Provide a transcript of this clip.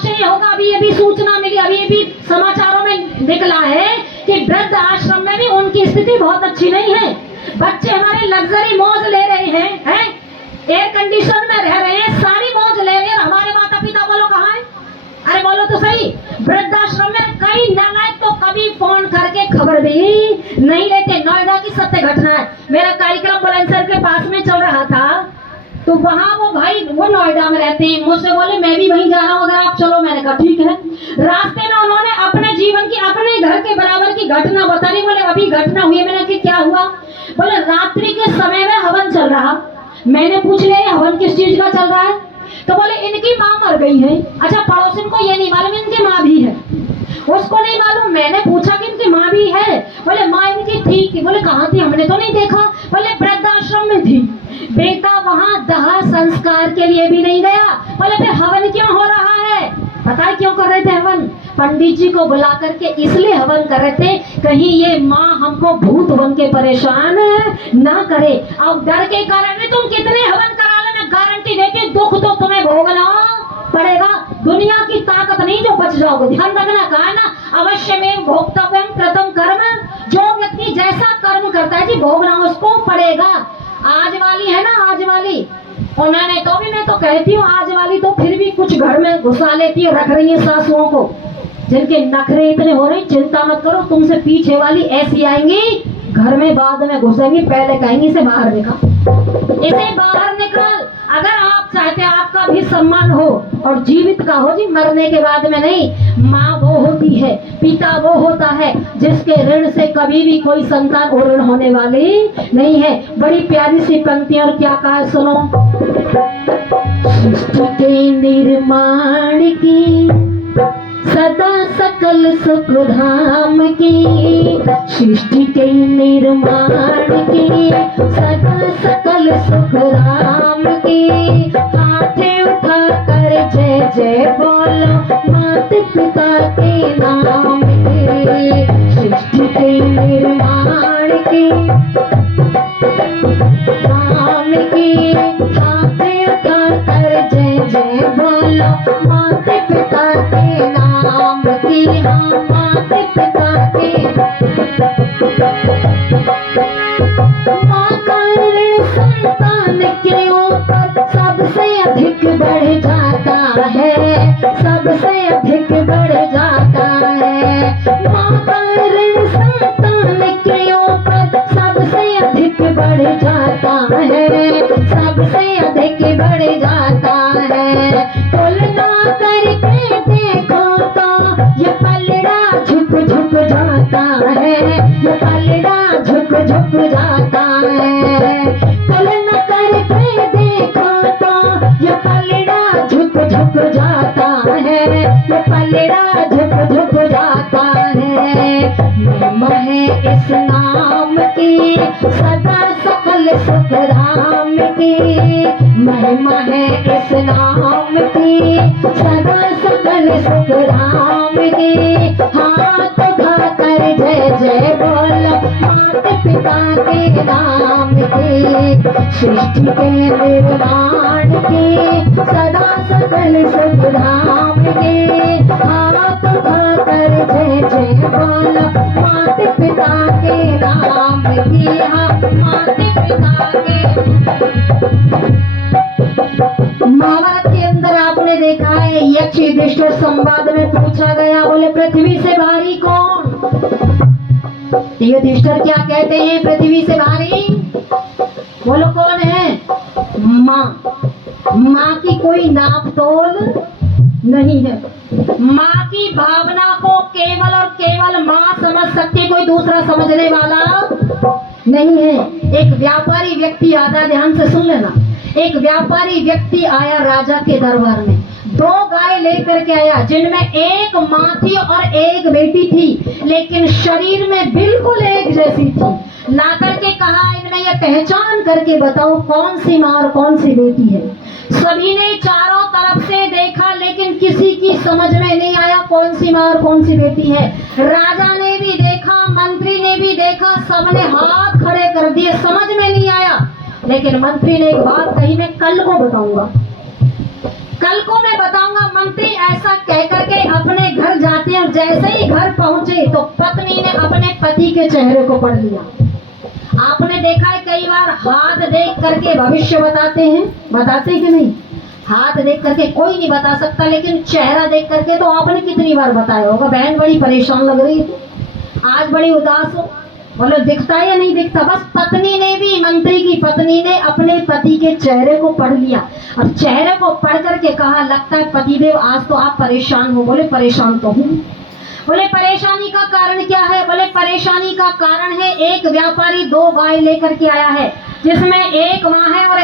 आश्चर्य होगा, अभी अभी सूचना मिली, अभी अभी समाचारों में निकला है कि वृद्ध आश्रम में भी उनकी स्थिति बहुत अच्छी नहीं है। बच्चे हमारे लग्जरी मौज ले रहे हैं, एयर कंडीशन में रह रहे हैं, सारी मौज ले रहे हैं, और हमारे माता पिता बोलो कहाँ है? अरे बोलो तो सही। वृद्धाश्रम में कई नालायक तो कभी फोन करके खबर भी नहीं लेते। नोएडा की सत्य घटना है। मेरा कार्यक्रम बुलंदशहर के पास में चल रहा था, तो वहाँ वो भाई, वो नोएडा में रहते हैं, मुझसे बोले मैं भी वहीं जा रहा हूँ, अगर आप चलो। मैंने कहा ठीक है। रास्ते में उन्होंने अपने जीवन की, अपने घर के बराबर की घटना बताई। बोले अभी घटना हुई है। मैंने कहा क्या हुआ? बोले रात्रि के समय में हवन चल रहा। मैंने पूछ लिया हवन किस चीज का चल रहा है? तो बोले इनकी माँ मर गई है। अच्छा, पड़ोसिन को ये नहीं मालूम इनकी माँ भी है? उसको नहीं मालूम। मैंने पूछा कि इनकी माँ भी है? बोले माँ इनकी थी। बोले कहाँ थी? हमने तो नहीं देखा। बोले वृद्धाश्रम में थी। बेटा वहाँ दाह संस्कार के लिए भी नहीं गया। बोले फिर हवन क्यों हो रहा है? पता है क्यों कर रहे थे हवन? पंडित जी को बुला करके इसलिए हवन कर रहे थे, कहीं ये माँ हमको भूत बन के परेशान ना करे। अब डर के कारण तुम कितने हवन करा ले, मैं गारंटी देती हूँ दुख तो तुम्हें भोगना पड़ेगा। दुनिया की ताकत नहीं जो बच जाओगे। ध्यान रखना, कहा ना अवश्य में भोक्तव्यम कृतम कर्म। जो व्यक्ति जैसा कर्म करता है जी, भोगना उसको पड़ेगा। आज वाली है ना, आज वाली, उन्होंने तो भी, मैं तो कहती हूँ आज वाली तो फिर भी कुछ घर में घुसा लेती है, रख रही है सासुओं को। जिनके नखरे इतने हो रहे, चिंता मत करो, तुमसे पीछे वाली ऐसी आएंगी घर में, बाद में घुसेंगी, पहले कहेंगी इसे बाहर निकाल, इसे बाहर निकाल। अगर आप चाहते आपका भी सम्मान हो और जीवित का हो जी, मरने के बाद में नहीं। माँ वो होती है, पिता वो होता है जिसके ऋण से कभी भी कोई संतान ऋण होने वाली नहीं है। बड़ी प्यारी सी पंक्तियां, और क्या कहा सुनो। सृष्टि के निर्माण की सदा सकल सुख धाम की, सृष्टि के निर्माण की सदा सकल सुख धाम की। हाथे उठा कर जय जय बोलो माता पिता के नाम की, सृष्टि के निर्माण की नाम की। हाथे उठा कर जय जय बोलो माता पिता के नाम की, हाँ माता पिता के। माँ का ऋण संतान के ऊपर सबसे अधिक बढ़ जाता है, सबसे अधिक बढ़ जाता है। माँ का ऋण संतान के ऊपर सबसे अधिक बढ़ जाता है, सबसे अधिक बढ़ जाता है। तुलना करके देखो तो ये पलड़ा झुक झुक जाता है, ये पलड़ा झुक झुक जाता है। तुलना करके देखो तो ये पलड़ा झुक झुक जाता है, ये पलड़ा झुक झुक जाता है। महिमा है इस नाम की सदा सकल सुख धाम की, महिमा है इस नाम की सदा सकल सुख धाम की। हाथ उठाकर जय जय बोलो माता पिता के नाम की, सृष्टि के निर्माण की सदा सकल सुख धाम की। हाथ उठाकर जय जय बोलो माता पिता के नाम की, हाँ माता पिता के। महाभारत के अंदर आपने देखा है, यक्ष युधिष्ठिर संवाद में पूछा गया, बोले पृथ्वी से भारी कौन? युधिष्ठिर क्या कहते हैं? पृथ्वी से भारी बोलो कौन है? माँ। माँ की कोई नाप तोल नहीं है। माँ की भावना को केवल और केवल माँ समझ सकती, कोई दूसरा समझने वाला नहीं है। एक व्यापारी व्यक्ति आता, ध्यान से सुन लेना। एक व्यापारी व्यक्ति आया राजा के दरबार में, 2 गाय लेकर के आया, जिनमें एक माँ थी और एक बेटी थी, लेकिन शरीर में बिल्कुल एक जैसी थी। ला करके कहा इनमें ये पहचान करके बताओ कौन सी माँ और कौन सी बेटी है। सभी ने चारों तरफ से देखा, लेकिन किसी की समझ में नहीं आया कौन सी माँ और कौन सी बेटी है। राजा ने भी देखा, मंत्री ने भी देखा, सबने हाथ खड़े कर दिए, समझ में नहीं आया। लेकिन मंत्री ने एक बात कही, मैं कल को बताऊंगा। कल को मैं बताऊंगा मंत्री ऐसा कह करके अपने घर जाते हैं और जैसे ही घर पहुंचे तो पत्नी ने अपने पति के चेहरे को पढ़ लिया। आपने देखा है कई बार हाथ देख करके भविष्य बताते हैं कि नहीं? हाथ देख करके कोई नहीं बता सकता, लेकिन चेहरा देख करके तो आपने कितनी बार बताया होगा। बहन बड़ी परेशान लग रही थी, आज बड़ी उदास हो, बोलो दिखता है या नहीं दिखता? बस पत्नी ने भी, मंत्री की पत्नी ने अपने पति के चेहरे को पढ़ लिया और चेहरे को पढ़ करके कहा, लगता है पतिदेव आज तो आप परेशान हो। बोले परेशान तो हूँ। बोले परेशानी का कारण क्या है? बोले परेशानी का कारण है एक व्यापारी 2 गाय लेकर के आया है, जिसमें एक माँ है और